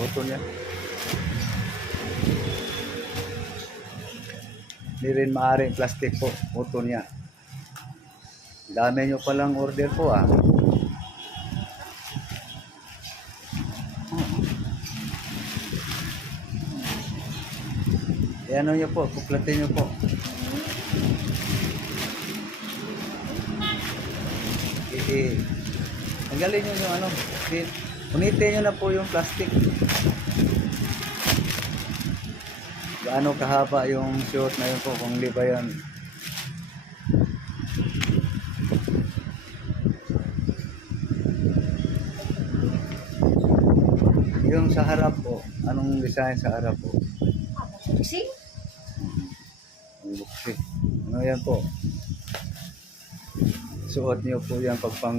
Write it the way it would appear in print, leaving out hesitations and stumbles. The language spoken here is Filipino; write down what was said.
Photo niya. Hindi rin maaaring plastic po. Photo niya. Dami nyo palang order po ah. Ano nyo po, kuplatin nyo po. Tanggalin nyo yung ano. Unitin nyo na po yung plastic. Gaano kahaba yung short na yun po, kung di ba yan. Yung sa harap po, anong design sa harap po? Boxing? Boxing. Ano yan po? Suot niyo po yan pag pang